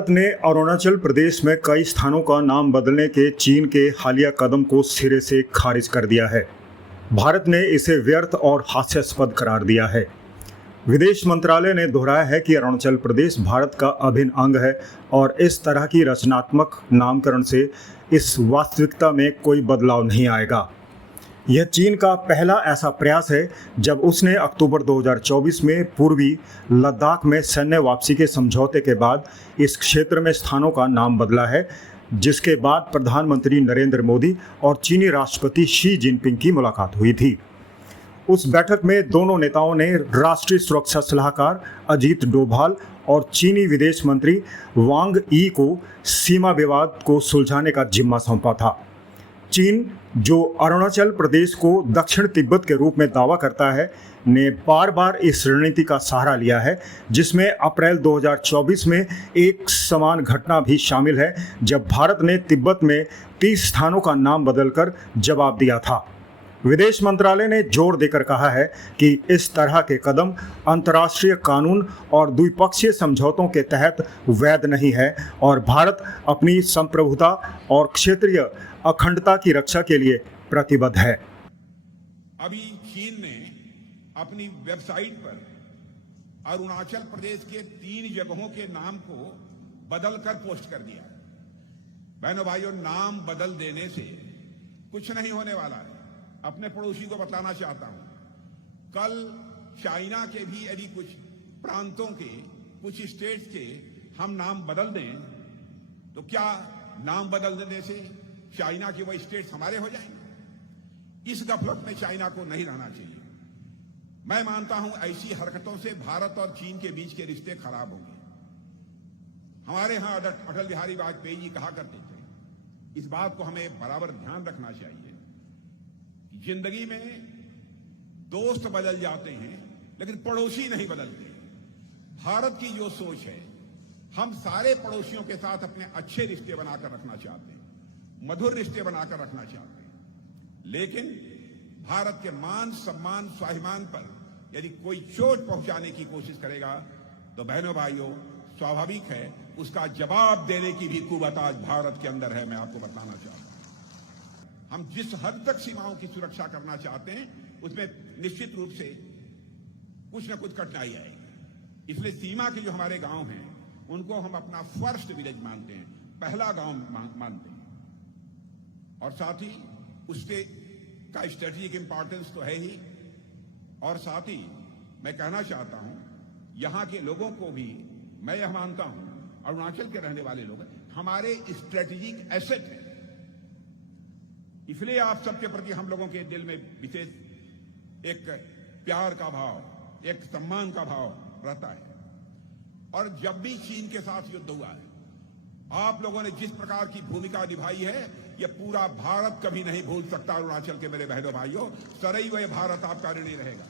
भारत ने अरुणाचल प्रदेश में कई स्थानों का नाम बदलने के चीन के हालिया कदम को सिरे से खारिज कर दिया है। भारत ने इसे व्यर्थ और हास्यास्पद करार दिया है। विदेश मंत्रालय ने दोहराया है कि अरुणाचल प्रदेश भारत का अभिन्न अंग है और इस तरह की रचनात्मक नामकरण से इस वास्तविकता में कोई बदलाव नहीं आएगा। यह चीन का पहला ऐसा प्रयास है जब उसने अक्टूबर 2024 में पूर्वी लद्दाख में सैन्य वापसी के समझौते के बाद इस क्षेत्र में स्थानों का नाम बदला है, जिसके बाद प्रधानमंत्री नरेंद्र मोदी और चीनी राष्ट्रपति शी जिनपिंग की मुलाकात हुई थी। उस बैठक में दोनों नेताओं ने राष्ट्रीय सुरक्षा सलाहकार अजीत डोभाल और चीनी विदेश मंत्री वांग यी को सीमा विवाद को सुलझाने का जिम्मा सौंपा था। चीन, जो अरुणाचल प्रदेश को दक्षिण तिब्बत के रूप में दावा करता है, ने बार बार इस रणनीति का सहारा लिया है, जिसमें अप्रैल 2024 में एक समान घटना भी शामिल है जब भारत ने तिब्बत में 30 स्थानों का नाम बदलकर जवाब दिया था। विदेश मंत्रालय ने जोर देकर कहा है कि इस तरह के कदम अंतर्राष्ट्रीय कानून और द्विपक्षीय समझौतों के तहत वैध नहीं है और भारत अपनी संप्रभुता और क्षेत्रीय अखंडता की रक्षा के लिए प्रतिबद्ध है। अभी चीन ने अपनी वेबसाइट पर अरुणाचल प्रदेश के 3 जगहों के नाम को बदलकर पोस्ट कर दिया। बहनों भाइयों, नाम बदल देने से कुछ नहीं होने वाला है। अपने पड़ोसी को बताना चाहता हूं, कल चाइना के भी यदि कुछ प्रांतों के, कुछ स्टेट्स के हम नाम बदल दें तो क्या नाम बदल देने से चाइना के वो स्टेट्स हमारे हो जाएंगे? इस गफलत में चाइना को नहीं रहना चाहिए। मैं मानता हूं ऐसी हरकतों से भारत और चीन के बीच के रिश्ते खराब होंगे। हमारे यहां अटल बिहारी वाजपेयी जी कहा करते थे, इस बात को हमें बराबर ध्यान रखना चाहिए। जिंदगी में दोस्त बदल जाते हैं लेकिन पड़ोसी नहीं बदलते। भारत की जो सोच है, हम सारे पड़ोसियों के साथ अपने अच्छे रिश्ते बनाकर रखना चाहते हैं, मधुर रिश्ते बनाकर रखना चाहते हैं। लेकिन भारत के मान, सम्मान, स्वाभिमान पर यदि कोई चोट पहुंचाने की कोशिश करेगा तो बहनों भाइयों, स्वाभाविक है उसका जवाब देने की भी कुवत आज भारत के अंदर है। मैं आपको बताना चाहता हूं, हम जिस हद तक सीमाओं की सुरक्षा करना चाहते हैं उसमें निश्चित रूप से कुछ न कुछ कठिनाई आएगी। इसलिए सीमा के जो हमारे गांव हैं उनको हम अपना फर्स्ट विलेज मानते हैं, पहला गांव मानते हैं, और साथ ही उसके का स्ट्रेटेजिक इंपॉर्टेंस तो है ही। और साथ ही मैं कहना चाहता हूं, यहां के लोगों को भी मैं यह मानता हूं, अरुणाचल के रहने वाले लोग हमारे स्ट्रेटेजिक एसेट हैं। इसलिए आप सबके प्रति हम लोगों के दिल में विशेष एक प्यार का भाव, एक सम्मान का भाव रहता है। और जब भी चीन के साथ युद्ध हुआ है, आप लोगों ने जिस प्रकार की भूमिका निभाई है, यह पूरा भारत कभी नहीं भूल सकता। अरुणाचल के मेरे बहनों भाइयों, सदैव यह भारत आपका ऋणी रहेगा।